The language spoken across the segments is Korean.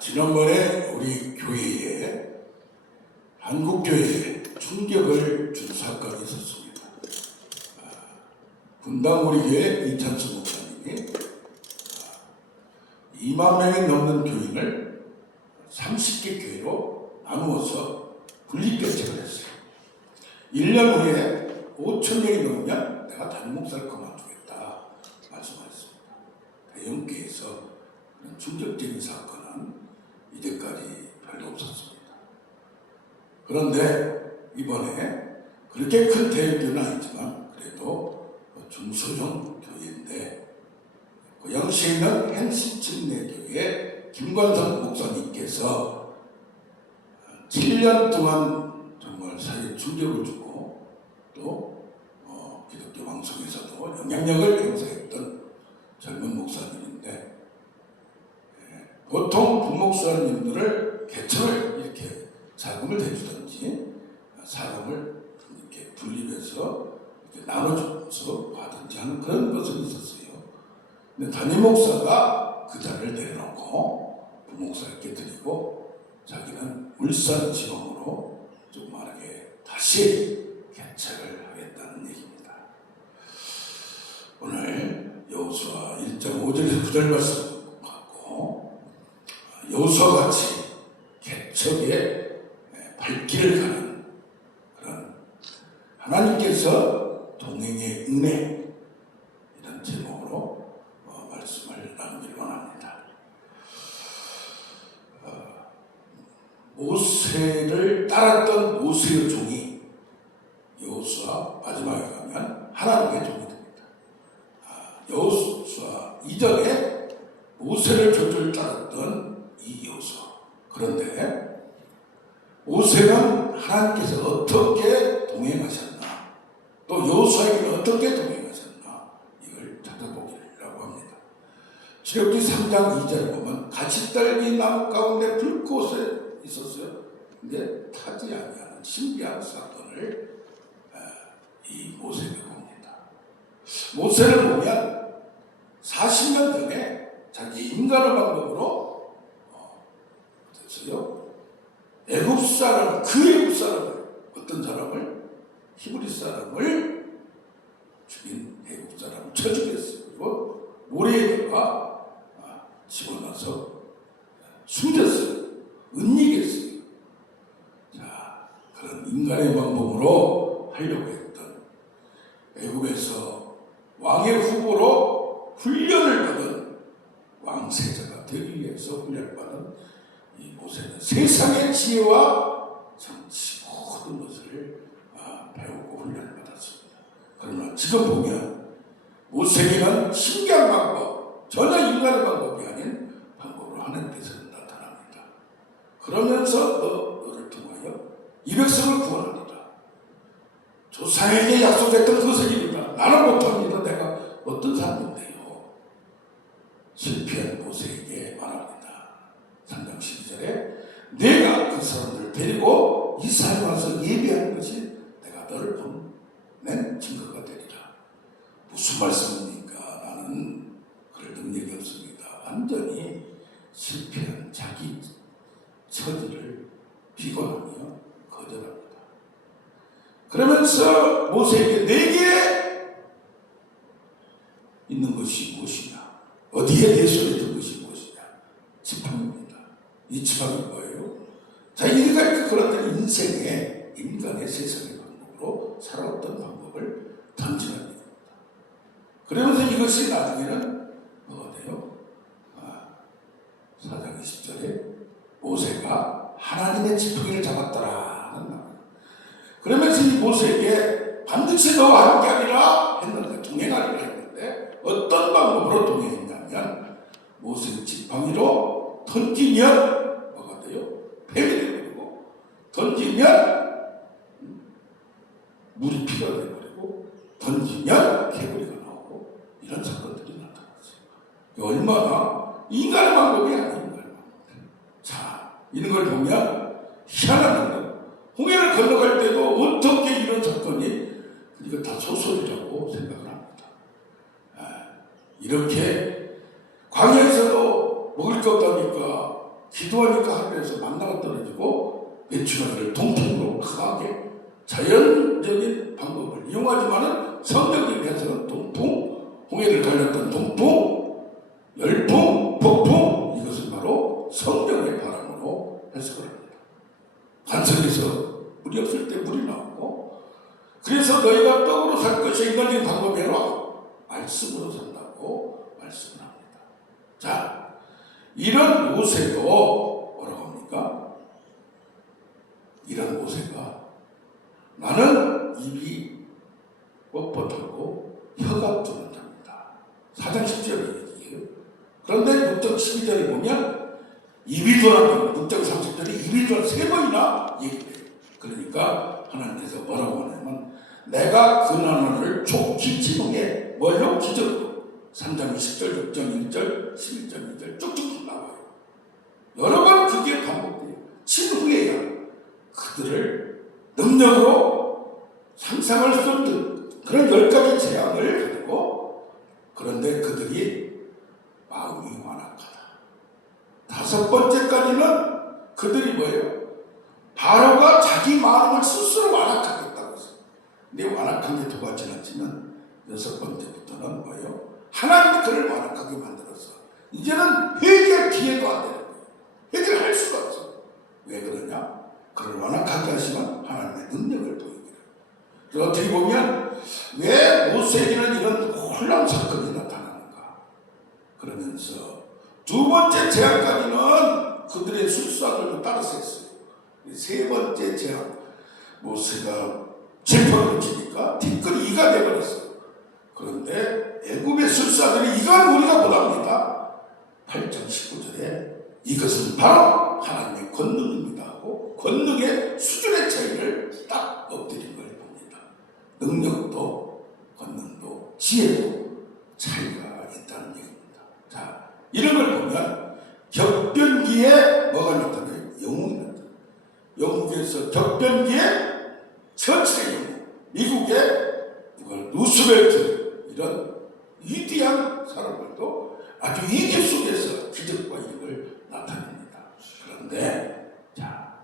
지난번에 우리 교회에 한국교회에 충격을 준 사건이 있었습니다. 분당 우리 교회 이찬수 목사님이 2만 명이 넘는 교인을 30개 교회로 나누어서 분리개척을 했어요. 1년 후에 5천 명이 넘으면 내가 담임 목사를 그만두겠다 말씀하셨습니다. 대형교회에서 그런 충격적인 사건은 이제까지 별로 없었습니다. 그런데 이번에 그렇게 큰 대형교회는 아니지만 그래도 중소형 교회인데 고양시에 있는 행신침례교회 김관성 목사님께서 7년 동안 정말 사회에 충격을 주고 또 기독교 방송에서도 영향력을 행사했던 젊은 목사님인데 보통 부목사님들을 개척을 이렇게 자금을 대주든지 사람을 이렇게 분립해서 이렇게 나눠줘서 받든지 하는 그런 것은 있었어요. 근데 담임 목사가 그 자리를 내려놓고 부목사님께 드리고 자기는 울산 지방으로 조그맣게 다시 개척을 하겠다는 얘기입니다. 오늘 여호수아 1장 5절에서 9절 말씀 갖고 여호수아 같이 개척의 발길을 가는 그런 하나님께서 동행의 은혜 이런 제목으로 말씀을 나누길 원합니다. 모세를 따랐던 모세의 종이 여호수아 마지막에 가면 하나님의 종이 됩니다. 여호수아 이전에 모세를 졸졸 따랐던 이 여호수아. 그런데 모세는 하나님께서 어떻게 동행하셨나, 또 여호수아에게는 어떻게 동행하셨나, 이걸 찾아보기라고 합니다. 출애굽기 3장 2절에 보면 가시떨기 나무 가운데 불꽃에 있었어요. 근데 타지 아니하는 신비한 사건을 이 모세가 봅니다. 모세를 보면 40년 전에 자기 인간의 방법으로 됐어요. 애굽 사람, 그 애굽 사람을, 어떤 사람을, 히브리 사람을 죽인 애굽 사람을 쳐 죽였어요. 그리고 모래에다가 집어넣어서 숨겼어요. 은닉했어요. 자, 그런 인간의 방법으로 하려고 했던 애굽에서 왕의 후보로 훈련을 받은 왕세자가 되기 위해서 훈련을 받은 이 모세는 세상의 지혜와 정치 모든 것을 배우고 훈련을 받았습니다. 그러나 지금 보면 모세는 신기한 방법, 전혀 인간의 방법이 아닌 방법으로 하나님께서 나타납니다. 그러면서 너를 통하여 이 백성을 구원합니다. 조상에게 약속했던 그것을 이루다. 나는 못합니다. 내가 어떤 사람인데요. 실패한 모세에게 말합니다. 3장 12절에 내가 그 사람들을 데리고 이스라엘에 와서 예비하는 것이 내가 너를 보낸 증거가 되리라. 무슨 말씀입니까? 나는 그럴 능력이 없습니다. 완전히 실패한 자기 처지를 비관하며 거절합니다. 그러면서 모세에게 내게 있는 것이 무엇이냐? 어디에 내 손에 든 것이 무엇이냐? 지팡이입니다. 이 지팡이 뭐예요? 자, 이가 그런 인생의 인간의 세상의 방법으로 살아왔던 방법을 던지는 겁니다. 그러면서 이것이 나중에는 뭐가 돼요? 4장 20절에 모세가 하나님의 지팡이를 잡았더라. 그러면서 이 모세에게 반드시 너와 함께하리라 했는데, 동행하리라 했는데, 어떤 방법으로 동행했냐면 모세는 지팡이로 던지면 뭐가 돼요? 뱀이 되어버리고, 던지면 물이 피가 되어버리고, 던지면 개구리가 나오고, 이런 사건들이 나타났어요. 얼마나 인간의 방법이 아닌 거예요. 자, 이런 걸 보면 희한한 거예요. 홍해를 건너갈 때도 어떻게 이런 사건이, 그러니까 다 소설이라고 생각을 합니다. 이렇게 광야에서도 먹을 것 없다니까 기도하니까 하늘에서 만나가 떨어지고 메추라기를 동풍으로 강하게 자연적인 방법을 이용하지만은 성경적인 해석은 동풍, 홍해를 갈렸던 동풍, 열풍, 폭풍, 이것은 바로 성령의 바람으로 해석을 합니다. 반석에서 물이 없을 때 물이 나오고, 그래서 너희가 떡으로 살 것이 인간적인 방법이라 말씀으로 산다고 말씀을 합니다. 자, 이런 모세도 뭐라고 합니까? 이런 모세가 나는 입이 뻣뻣하고 혀가 뜨는 자입니다. 4장 10절의 얘기예요. 그런데 6장 12절에 보면 입이 돌아가고 6장 30절에 입이 돌아 3번이나 얘기해요. 그러니까 하나님께서 뭐라고 하냐면 내가 그 나라를 족히 지붕에 뭘로 기적으로 3장 20절, 6장 1절, 11장 2절 쭉쭉 나와요. 여러 번 그게 반복돼요. 친후에야 그들을 능력으로 상상할 수 없는 그런 10가지 재앙을 가지고, 그런데 그들이 마음이 완악하다. 5번째까지는 그들이 뭐예요? 바로가 자기 마음을 스스로 완악하겠다고 했어요. 근데 완악한 게 두 가지나 지만 6번째부터는 뭐예요? 하나님이 그를 완악하게 만들었어. 이제는 회개할 기회도 안 되는 거예요. 회개를 할 수가 없어. 왜 그러냐? 그를 완악하게 하시면 하나님의 능력을 보이게. 그래서 어떻게 보면 왜 모세에게는 이런 혼란 사건이 나타나는가? 그러면서 두 번째 재앙까지는 그들의 술수학을 따라서 했어요. 세 번째 재앙, 모세가 재판을 치니까 뒷글이 이가 되어버렸어요. 그런데 애굽의 술사들이 이건 우리가 못합니다. 8장 19절에 이것은 바로 하나님의 권능입니다 하고 권능의 수준의 차이를 딱 엎드린 걸 봅니다. 능력도 권능도 지혜도 차이가 있다는 얘기입니다. 자, 이런 걸 보면 격변기에 뭐가 나타나요? 영웅이 나타나요. 영국에서 격변기에 천천히 영웅, 미국의 루스벨트, 이런 위대한 사람들도 아주 위기 속에서 기적과 이익을 나타냅니다. 그런데 자,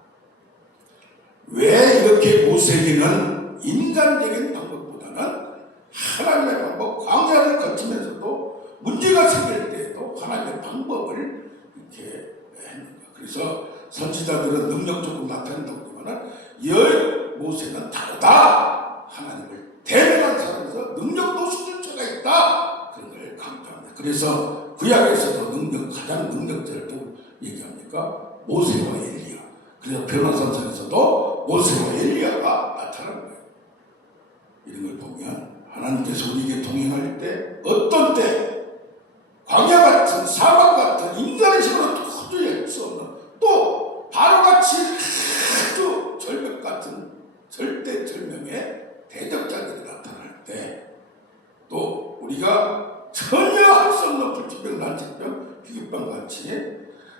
왜 이렇게 모세에게는 인간적인 방법보다는 하나님의 방법, 광야를 거치면서도 문제가 생길 때에도 하나님의 방법을 이렇게 했는가? 그래서 선지자들은 능력적으로 나타낸다고 하지만 모세는 다르다. 하나님을 대단한 사람에서 능력도 수준차가 있다. 그런 걸 강조합니다. 그래서 구약에서도 가장 능력자를 또 얘기합니까? 모세와 엘리야. 그래서 변호사상에서도 모세와 엘리야가 나타나는 거예요. 이런 걸 보면 하나님께서 우리에게 동행할 때 어떤 때 광야 같은 사막 같은 인간의 힘으로 도저히 할 수 없는, 또 바로같이 아주 절벽 같은 절대절명의 대적자들이 나타날 때, 또 우리가 전혀 할 수 없는 불치병, 난치병, 비급병 같이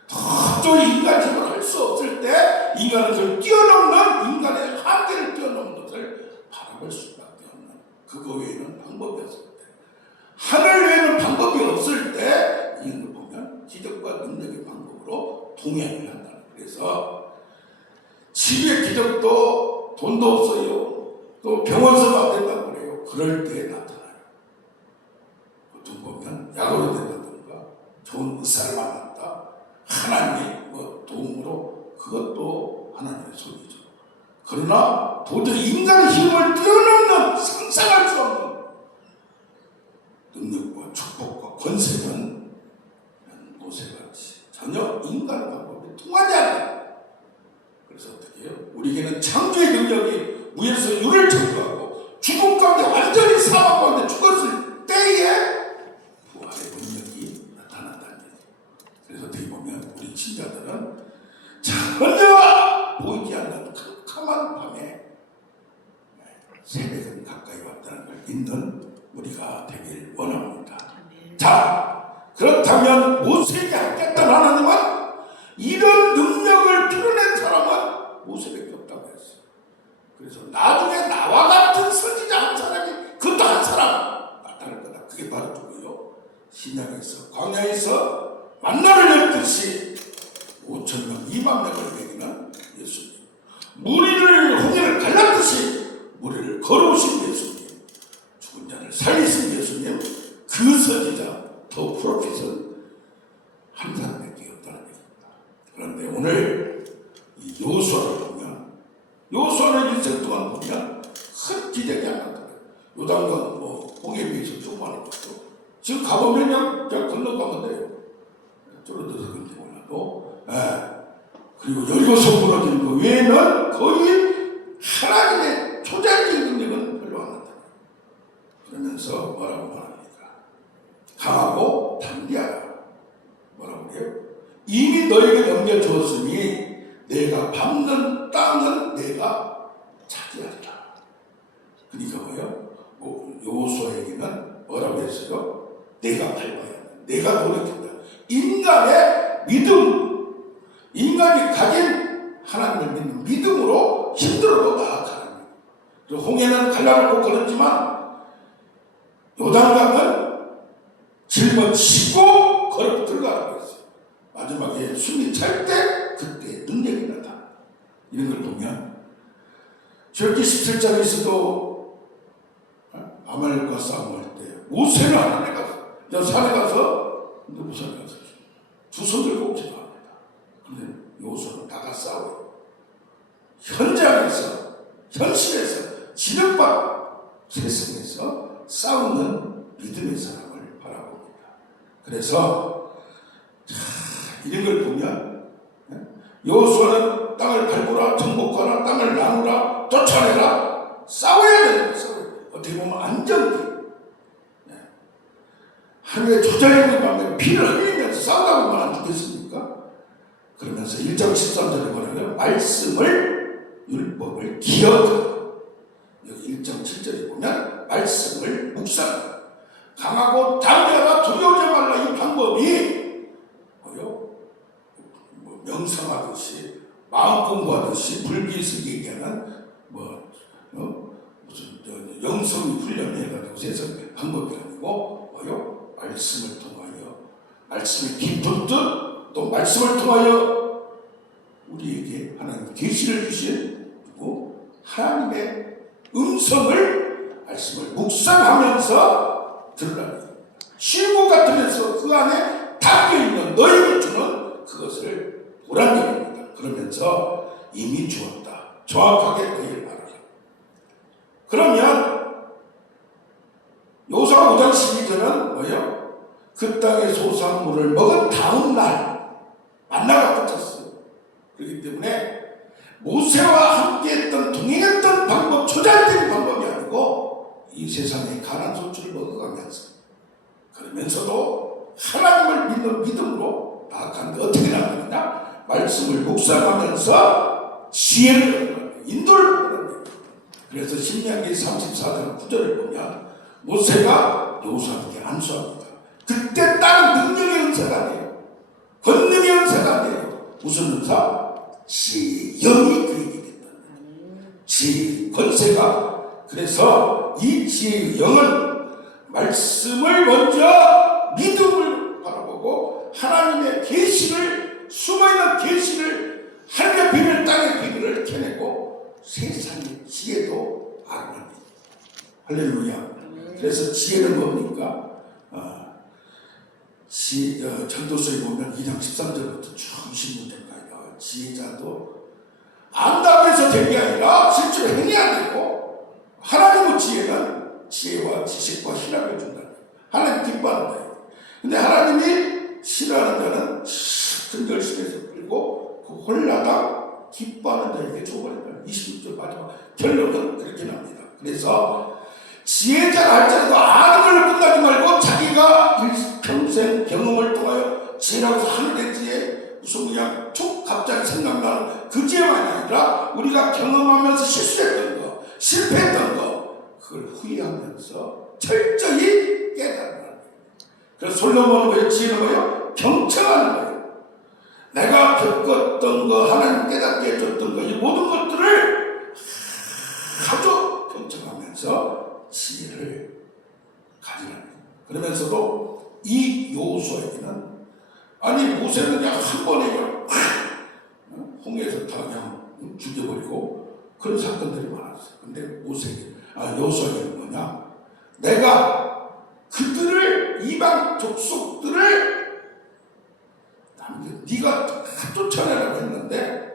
도저히 인간 힘으로 할 수 없을 때 인간은 그걸 뛰어넘는, 인간의 한계를 뛰어넘는 것을 바라볼 수밖에 없는, 그거 외에는 방법이 없을 때, 하늘 외에는 방법이 없을 때 이런 걸 보면 기적과 능력의 방법으로 동행을 한다는 거예요. 그래서 치유의 기적도 돈도 없어요. 또 병원서도 안 된다고 그래요. 그럴 때 나타나요. 보통 보면 약으로 된다든가 좋은 의사를 만났다, 하나님의 도움으로, 그것도 하나님의 손이죠. 그러나 도저히 인간의 힘을 뛰어넘는, 상상할 수 없는 능력과 축복과 권세는 모세같이 전혀 인간의 방법이 통하지 않아요. 그래서 어떻게 해요? 우리에게는 창조의 능력이 위에서 유를 청구하고 죽음 가운데 완전히 사망 가운데 죽었을 때에 부활의 능력이 나타난다는 거예요. 그래서 어떻게 보면 우리 친자들은 전혀 보이지 않는 캄캄한 밤에 새벽은 가까이 왔다는 걸 믿는 우리가 되길 원합니다. 자, 그렇다면 모세에게 하겠다는 하나님은 이런 능력을 풀어낸 사람은 모세밖에 없다고 했어요. 그래서 나중에 나와 같은 선지자 한 사람이, 그것도 한 사람 나타날 거다. 그게 바로 누구예요? 신약에서 광야에서 만나를 열듯이 5천 피만맥을 먹이는 예수님, 무리를 홍해를 갈랐듯이 무리를 걸어오신 예수님, 죽은 자를 살리신 예수님, 그 선지자 더 프로핏은 한 사람밖에 없다는 얘기입니다. 그런데 오늘 이 여호수아를 보면, 여호수아를 일생 동안 보면 큰 기대가 안 나타나요. 요단강 홍해 위에서 조그마한 것도 지금 가보면 그냥 건너가면 돼요. 쫄아들어서 그런지 몰라도. 그리고 여리고성 무너지는 거 외에는 거의 하나님의 초자적인 능력은 별로 안 나타나요. 그러면서 뭐라고 말합니까? 강하고 담대하라. 뭐라고 그래요? 이미 너에게 넘겨주었으니 내가 밟는 땅은 내가 차지하리라. 그러니까 뭐예요? 여호수아에게는 뭐라고 했어요? 내가 밟아야 돼. 내가 노력한다. 인간의 믿음, 인간이 가진 하나님을 믿는 믿음으로 힘들어도 나아가는 거예요. 홍해는 갈라를 못 걸었지만 요단강은 짊어지고 걸어 들어가라고 했어요. 마지막에 숨이 찰 때 그때 능력이 나타나. 이런 걸 보면 출애굽기 17장에서도 아말렉과 싸움할 때 모세는 하늘에 가서 산에 가서 무산에 가서 두 손 들고 기도합니다. 그런데 여호수아는 나가 싸워요. 현장에서, 현실에서, 진흙밭 세상에서 싸우는 믿음의 사람을 바라봅니다. 그래서 이런 걸 보면 여호수아는 땅을 밟으라, 정복하라, 땅을 나누라, 쫓아내라, 싸워야 되는 거예요. 어떻게 보면 안정기. 하늘의 조자에 가면 피를 흘리면서 싸우다 보면 안 죽겠습니까? 그러면서 1장 13절에 뭐냐면 말씀을, 율법을 기억하라. 여기 1장 7절에 보면 말씀을 묵상하라. 강하고 담대하라, 두려워하지 말라. 이 방법이 뭐요? 명상하듯이, 마음 공부하듯이, 불기에서 얘기하는 무슨 영성 훈련해가지고 세상 방법이 아니고 뭐요? 말씀을 통하여, 말씀의 깊은 뜻, 또 말씀을 통하여 우리에게 하나님 계시를 주시고 하나님의 음성을, 말씀을 묵상하면서 들으라는 쉴고 같으면서 그 안에 담겨있는 너희를 주는 그것을 보라는 겁니다. 그러면서 이미 주었다. 정확하게 너희를 알아라. 그러면 여호수아 5장 12절은 뭐예요? 그 땅의 소산물을 먹은 다음 날 만나가 붙었어요. 그렇기 때문에 모세와 함께했던, 동행했던 방법, 초자적인 방법이 아니고 이 세상의 가난 소출을 먹어가면서, 그러면서도 하나님을 믿는 믿음으로 나아가는데 어떻게 나아가느냐? 말씀을 묵상하면서 지혜를 얻는, 인도를 얻는 거예요. 그래서 신명기 34장 9절을 보면 모세가 여호수아에게 안수합니다. 그때 딱 능력의 은사가 돼요. 권능의 은사가 돼요. 무슨 은사? 지혜의 영이 그에게 된다. 지혜의 권세가. 그래서 이 지혜의 영은 말씀을 먼저 믿음을 바라보고 하나님의 계시를, 숨어있는 계시를, 하늘의 비밀, 땅의 비밀을 캐내고 세상의 지혜도 알아냅니다. 할렐루야. 그래서 지혜는 뭡니까? 전도서에 보면 2장 13절부터 쭉 20문제까지 나와요. 지혜자도 안다고 해서 된 게 아니라 실제로 행해야 되고, 하나님의 지혜는 지혜와 지식과 희락을 준다. 하나님 기뻐한다. 근데 하나님이 싫어하는 자는 큰 결심에서 끌고 그 홀라당 기뻐하는 자에게 줘버린다. 26절 마지막 결론은 그렇게 납니다. 그래서 지혜자가 할지라도 아는 걸로 끝나지 말고 자기가 평생 경험을 통하여 지혜라고 해서 하늘의 지혜, 무슨 그냥 툭 갑자기 생각나는 그 지혜만이 아니라 우리가 경험하면서 실수했던 거, 실패했던 거, 그걸 후회하면서 철저히 깨달는 거예요. 그래서 솔로몬은 왜 지혜는 거예요? 경청하는 거예요. 내가 겪었던 거, 하나님 깨닫게 해줬던 거, 이 모든 것들을 아주 경청하면서 지혜를 가지라는 거예요. 그러면서도 이 여호수아에게는, 아니 모세는 그냥 한 번에 그런 사건들이 많았어요. 근데 여호수아는 뭐냐? 내가 그들을, 이방 족속들을 네가 다 쫓아내라고 했는데,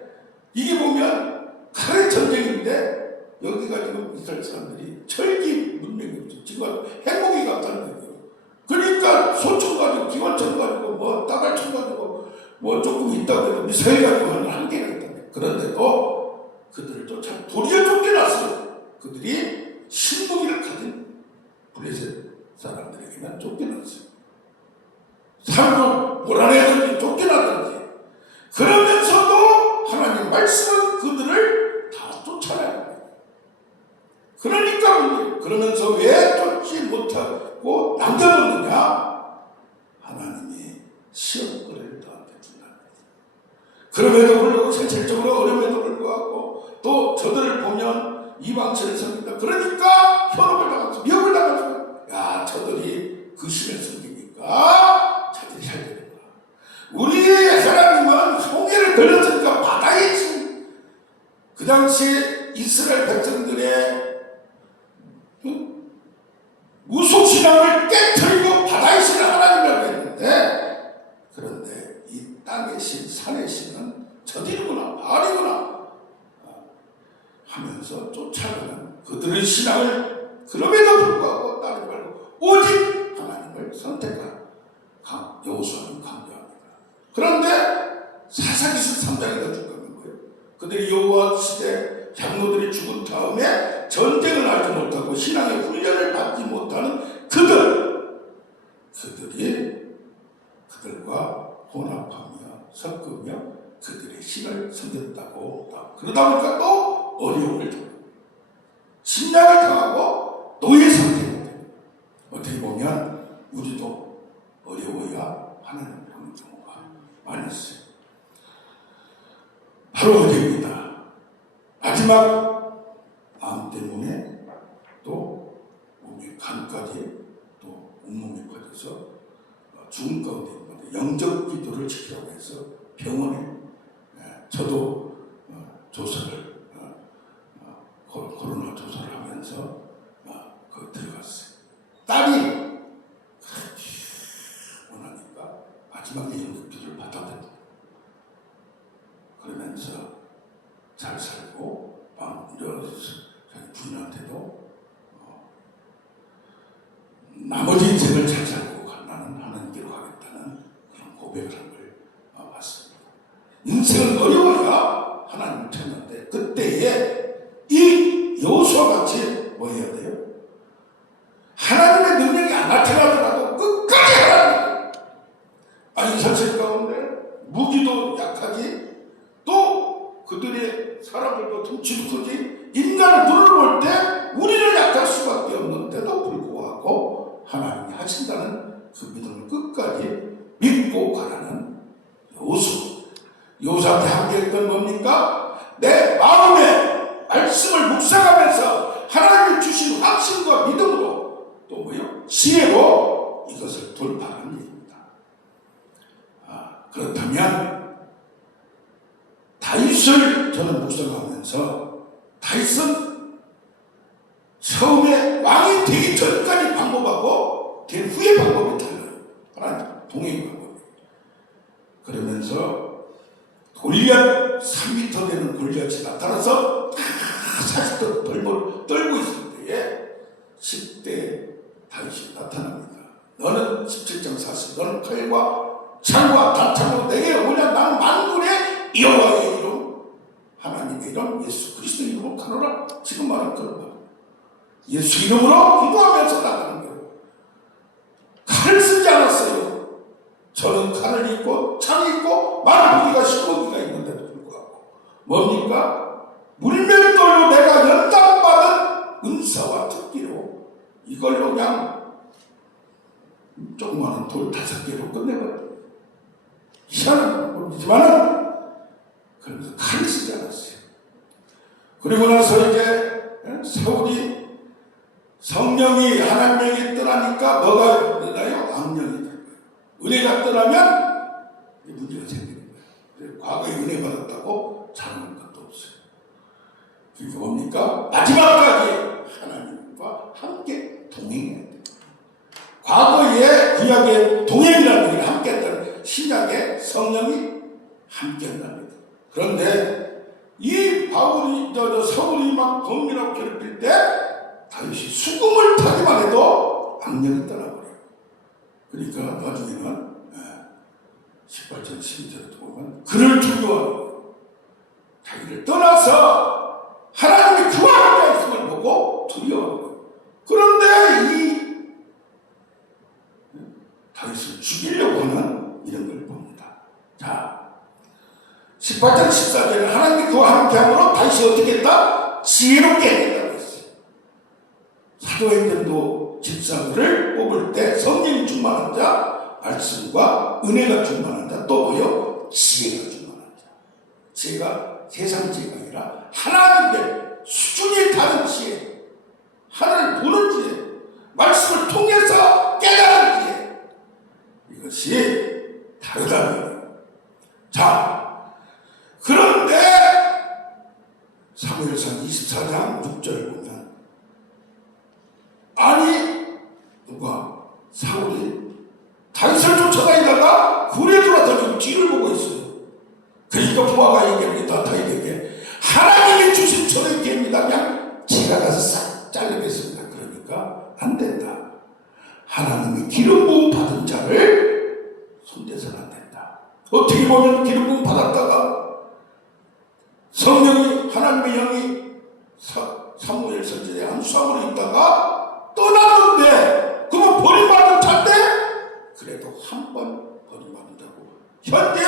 이게 보면 칼의 전쟁인데 여기가 지금 이스라엘 사람들이 철기 문명이죠. 지금 핵무기 같다는 거예요. 그러니까 소총 가지고, 기관총 가지고, 뭐 따발총 가지고, 뭐 조금 있다고 해도 미사일 가지고 하는 한계가 있다. 그런데도 그들을 쫓아 도리어 쫓겨났어요. 그들이 신무기를 가진 블레셋 사람들에게는 쫓겨났어요. 삶을 몰아내든지 쫓겨나든지. 그러면서도 하나님 말씀은 그들을 다 쫓아내야 합니다. 그러니까 그러면서 왜 쫓지 못하고 남겨놓느냐? 하나님이 시험거리를 너한테 준답니다. 그럼에도 불구하고 현실적으로 어려움에도 불구하고 또 저들을 보면 이방신을 섬긴다. 그러니까 현혹을 당하고 미혹을 당하고, 야, 저들이 그 신을 섬기니까 자들이 잘 되는 거야. 우리의 하나님은 홍해를 들었으니까 바다의 신. 그 당시에 이스라엘 백성들의 무속신앙을 깨뜨리고 바다의 신을 하나님이라고 했는데, 그런데 이 땅의 신, 산의 신은 저들이구나, 바알이구나 하면서 쫓아가는 그들의 신앙을 그럼에도 불구하고 따르지 말고 오직 하나님을 선택한 여호수아는 강조합니다. 그런데 사사기서 3장에다 중요한 거예요. 그들이 여호와 시대 장로들이 죽은 다음에 전쟁을 하지 못하고 신앙의 훈련을 받지 못하는 그들이 그들과 혼합하며 섞으며 그들의 신을 섬겼다고. 그러다 보니까 또 어려움을 당하고 침략을 당하고 노예 상태가 됩니다. 어떻게 보면 우리도 어려워야 하나님 배우는 경우가 많이 있어요. 바로 어디입니다. 마지막 암 때문에 또 몸이 간까지 또 온몸에 퍼져서 죽은 가운데 있는데 영적 기도를 지키라고 해서 병원에 저도 조사를 코로나 조사를 하면서 들어갔어요. 딸이 원하니까 마지막에 영적 기도를 받아들였다. 그러면서 잘 살고 자기 부인한테도 나머지 인생을 잘 살고 나는 하나님께로 가겠다는 그런 고백을 한 걸 봤습니다. 인생은 어려워야 하나님을 찾는데, 그때에 이 여호수아 같이 뭐 해야 돼요? 하나님의 능력이 안 나타나더라도 끝까지 하나님. 아니, 현실 가운데 무기도 약하지, 또 그들의 사람들도 덩치도 크지, 인간의 눈을 볼 때 우리는 약할 수밖에 없는데도 불구하고 하나님이 하신다는 그 믿음을 끝까지 믿고 가라는 여호수아한테 함께했던 뭡니까? 내 마음에 말씀을 묵상하면서 하나님이 주신 확신과 믿음으로 또 뭐요? 지혜로 이것을 돌파하는 일입니다. 그렇다면 다윗을 저는 묵상하면서, 다윗은 처음에 왕이 되기 전까지 방법하고 된 후의 방법이 달라요. 하나님 동행 방법이. 그러면서 골리앗 3m 되는 골리앗이 나타나서 사실 떨고 있을 때에 10대 다윗이 나타납니다. 너는 17장 40, 너는 칼과 창과 단창으로 내게 오냐? 나는 만군의 여호와의 이름, 하나님의 이름, 예수 그리스도 이름으로 가노라. 지금 말한 그런 말. 예수 이름으로 기도하면서 나가는 거예요. 칼을 쓰지 않았어요. 저는 칼을 입고 창이 있고 많은 무기가 15기가 있는데도 불구하고 뭡니까? 물맷돌로 내가 연단받은 은사와 특기로 이걸로 그냥 조그마한 돌 5개로 끝내버려요. 희한한 법이지만은 그러면서 칼을 쓰지 않았어요. 그리고 나서 이제 사울이 성령이 하나님에게 떠나니까 뭐가 되나요? 악령이 되는 거예요. 은혜가 떠나면 문제가 생기는 거예요. 과거에 은혜 받았다고 잘하는 것도 없어요. 그러니까 뭡니까? 마지막까지 하나님과 함께 동행해야 돼. 과거의 구약의 동행이라는 얘기를 함께 했던 신약의 성령이 함께 한답니다. 그런데 이 사울이 막 범인하고 괴롭힐 때 다윗이 수금을 타기만 해도 악령이 떠나버려요. 그러니까 나중에는 18절 12절에 보면 그를 두려워하는 거예요. 자기를 떠나서 하나님이 그와 함께 있음을 보고 두려워하는 거예요. 그런데 이 다윗을 죽이려고 하는 이런 걸 봅니다. 자, 18절 14절에 하나님이 그와 함께 함으로 다윗이 어떻게 했다? 지혜롭게 했다고 했어요. 사도행전도 집사를 뽑을 때 성령이 충만한 자, 말씀과 은혜가 충만한 자, 또 뭐요? 지혜가 충만한 자. 지혜가 세상 지혜가 아니라 하나님의 수준이 다른 지혜, 하나님을 보는 지혜, 말씀을 통해서 깨달은 지혜, 이것이 다르다는 거예요. 자, 그런데 사무엘상 24장 6절 보면 아니 누가 사울이 다윗을 쫓아다니다가 굴에 들어왔더니 뒤를 보고 있어요. 그러니까 부하가 얘기합니다. 다윗에게 하나님이 주신 저의 개입니다. 그냥 제가 가서 싹 잘라겠습니다. 그러니까 안 된다. 하나님이 기름 부음 받은 자를 손대서는 안 된다. 어떻게 보면 기름 부음 받았다가 성령이 하나님의 영이 사무엘 선지자의 안수함으로 있다가 떠났는데 그건 버림받은 자인데 그래도 한 번 버림받는다고 현재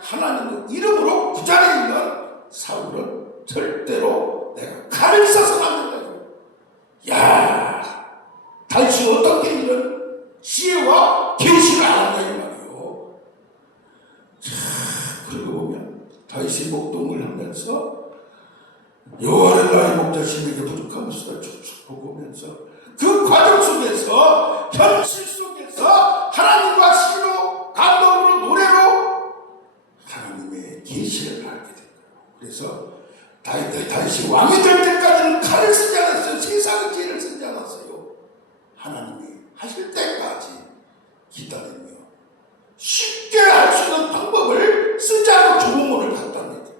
하나님의 이름으로 그 자리에 있는 사울은 절대로 내가 칼을 써서는 안 된다고. 야, 다윗이 어떻게 이런 지혜와 계시를 알았냐 이 말이요. 자, 그러고 보면 다윗이 목동을 하면서 여호와는 나의 목자심에게 부족함을 쭉쭉 보면서 그 과정 속에서 현실 속에서 하나님과 시로 감동으로 노래로 하나님의 계시를 알게 된 거예요. 그래서 다윗이 왕이 될 때까지는 칼을 쓰지 않았어요. 세상의 지혜를 쓰지 않았어요. 하나님이 하실 때까지 기다리며 쉽게 할 수 있는 방법을 쓰지 않고 조공을 갖답니다.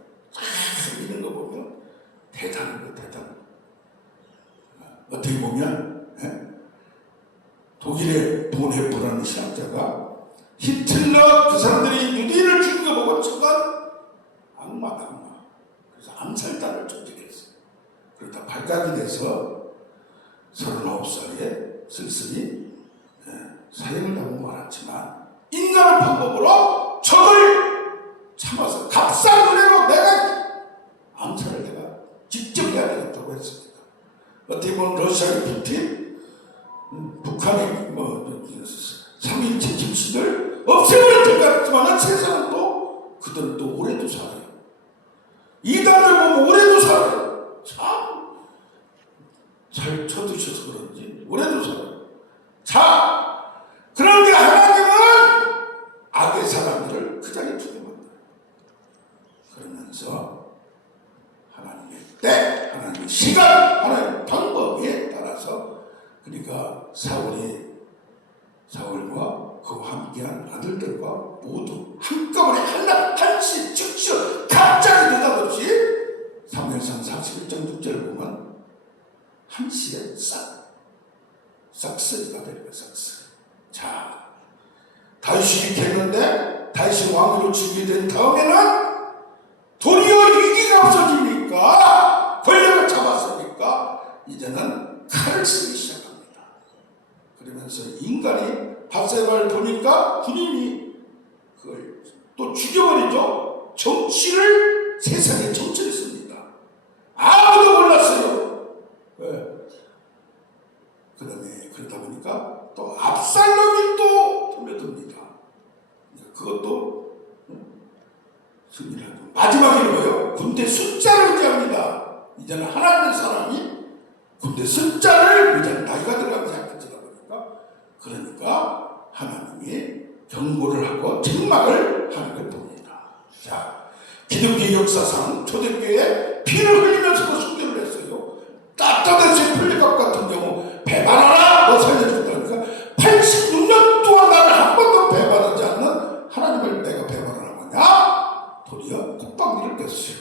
이런 거 보면 대단한 거 대단한 거. 어떻게 보면 독일의 본헤프라는 신학자가 히틀러 그 사람들이 유대인을 죽인 거 보고 저건 악마. 그래서 암살단을 조직했어요. 그러다 발각이 돼서 39살에 쓸쓸히 사형을 당하고 말았지만 인간의 방법으로 적을 참아서 값싼 은혜로 내가 암살을 내가 직접 해야 되겠다고 했습니다. 어떻게 보면 러시아의 푸틴, 북한의 3.1 침식을 없애버릴 것 같지만 세상은 또 그들은 또 오래도 살아요. 이단을 보면 오래도 살아요. 참 잘 쳐두셔서 그런지 오래도 살아요. 자, 그런데 하나님은 악의 사람들을 그 자리에 죽여버려요. 그러면서 하나님의 때, 하나님의 시간, 하나님의 방법에 따라서 그러니까 사울과 그와 함께한 아들들과 모두 한꺼번에 한시 즉시 갑자기 느닷없이 사무엘상 41장 6절을 보면 한시에 싹쓸이가 될 거예요. 싹쓸이. 자, 다윗이 이렇게 했는데 다윗이 왕으로 즉위된 다음에는 도리어 위기가 없어지니까 권력을 잡았으니까 이제는 칼을 쓰기 시작합니다. 그러면서 인간이 바세바를 보니까 군인이 그걸 또 죽여버리죠. 세상에 정치를 씁니다. 아무도 몰랐어요. 왜? 그러다 보니까 또 압살롬이 또 돌려듭니다. 그것도 승리를 하고 마지막에 뭐예요? 군대 숫자를 의지합니다. 이제는 하나님의 사람이 군대 숫자를 의지하는 나이가 들어가기 시작하다 보니까 그러니까 하나님이 경고를 하고 책망을 하는 걸 봅니다. 자, 기독교 역사상 초대교회 피를 흘리면서도 순교를 도리어 콧방귀를 꼈어요.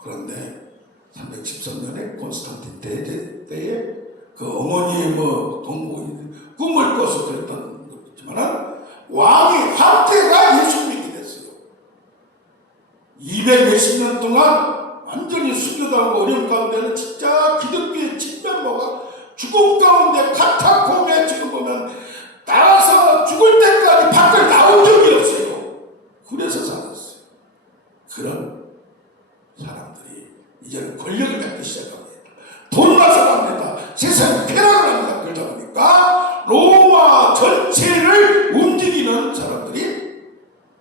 그런데 313년에 콘스탄틴 대제 때에 그 어머니의 동고인 꿈을 꿔서 그랬던 거지만 황태가 예수 믿게 됐어요. 200몇십 년 동안 완전히 순교당하고 어려움 가운데는 진짜 기독교의 진면모가 죽음 가운데 카타콤에 지금 보면 따라서 죽을 때까지 밖을 나온 적이 없어요. 그래서 살았어요. 그런 사람들이 이제는 권력을 갖기 시작합니다. 돈 나서갑니다. 세상에 쾌락을 합니다. 그러다 보니까 로마 전체를 움직이는 사람들이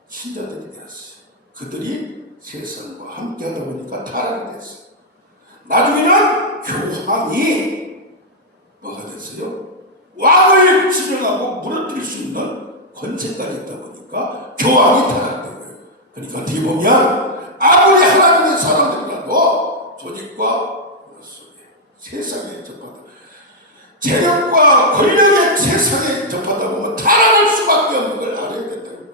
신자들이 되었어요. 그들이 세상과 함께 하다 보니까 타락이 됐어요. 나중에는 교황이 뭐가 됐어요? 왕을 지정하고 무너뜨릴 수 있는 권세까지 있다 보니까 교황이 타락된 거예요. 그러니까 어떻게 보면 아무리 하나님의 사람들이라도 조직과 세상에 접하다, 재력과 권력의 세상에 접하다 보면 타락할 수밖에 없는 걸 알아야 된다는 거예요.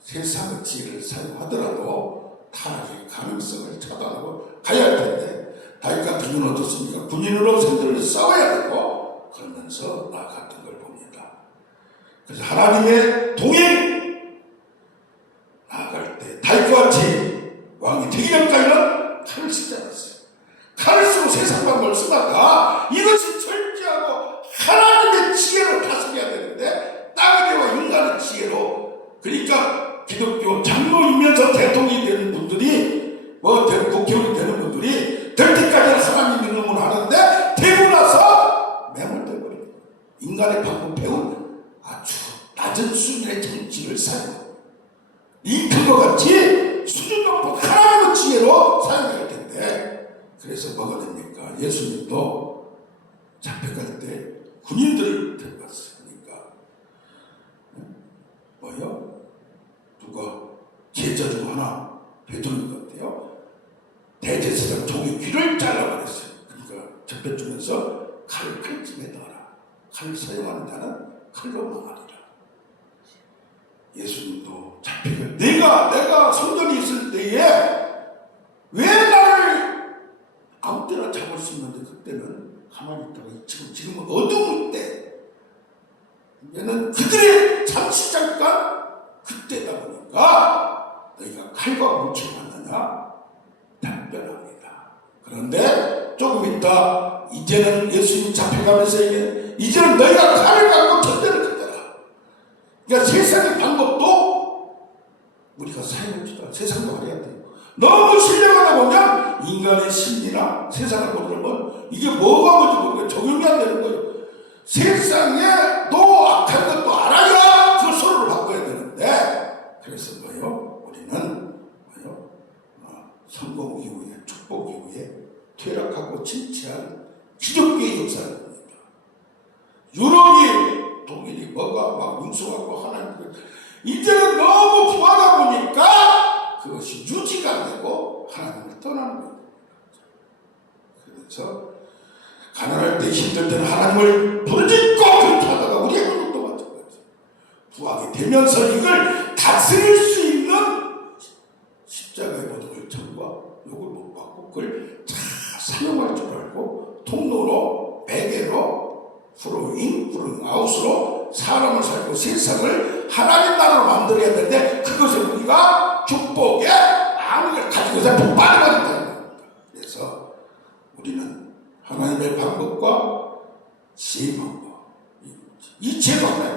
세상의 지혜를 사용하더라도 타락의 가능성을 차단하고 가야 할 텐데, 다윗 같은 경우는 어떻습니까? 군인으로 생존을 싸워야 되고 그러면서 나아갔던 걸 봅니다. 그래서 하나님의 동행 나아갈 때 다윗과 같이 왕이 되기 전까지는 칼을 쓰지 않았어요. 칼을 쓰고 세상 방법을 쓰다가 이것이 절제하고 하나님의 지혜로 다스려야 되는데 땅의 대와 인간의 지혜로, 그러니까 기독교 장로이면서 대통령이 되는 분들이 국회의원이 되는 분들이 될 때까지는 하나님 믿는 건 하는데 되고 나서 매몰돼버려요. 인간의 방법 배운 아주 낮은 수준의 정치를 사용하고 링컨과 같이 수준 높은 하나님의 지혜로 사용해야 텐데, 그래서 뭐가 됩니까? 예수님도 잡혀갈 때 군인들을 데리고 왔으니까 누가 제자 중 하나 베드로인 것 같아요. 대제사장 종의 귀를 잘라버렸어요. 그러니까 접혀주면서 칼을 칼집에 넣어라. 칼을 사용하는 자는 칼로 망하리라. 예수님도 잡히면 내가 성전이 있을 때에 왜 나를 아무 때나 잡을 수 있는데 그때는 가만히 있다가 지금은 어두울 때, 얘는 그들의 잠시 잠깐 그때다 보니까 너희가 칼과 뭉치고 왔느냐? 답변합니다. 그런데 조금 있다 이제는 예수님 잡혀가면서 이제는 너희가 칼을 갖고 전대를 가져라. 그러니까 세상의 방법도 우리가 사용합시다. 세상도 알아야 돼요. 너무 신뢰하다 보면 인간의 심리나 세상을 보면 이게 뭐가 뭔지 모르겠어요. 적용이 안 되는 거예요. 세상에 너 악한 것도 알아야 그 소리를 바꿔야 되는데, 그래서 우리는 성공 이후에 축복 이후에 퇴락하고 침체한 기독교의 역사를 봅니다. 유럽이 독일이 막 운송하고 하나님, 이제는 너무 부하다 보니까 그것이 유지가 안 되고 하나님을 떠나는 거예요. 그래서 가난할 때 힘들 때는 하나님을 부르짖고 그렇게 하다가 우리 한국도 마찬가지. 부하게 되면서 이걸 다스릴 수 있는 십자가의 모든 걸 전과 욕을 못 받고 그걸 잘 사용할 줄 알고 통로로 베개로 프로잉아웃으로 사람을 살고 세상을 하나님 나라로 만들어야 되는데 그것을 우리가 축복에 아무걸 가지고서 복받아야 된다는 겁니다. 그래서 우리는 하나님의 방법과 지혜 방법, 이 지혜 방법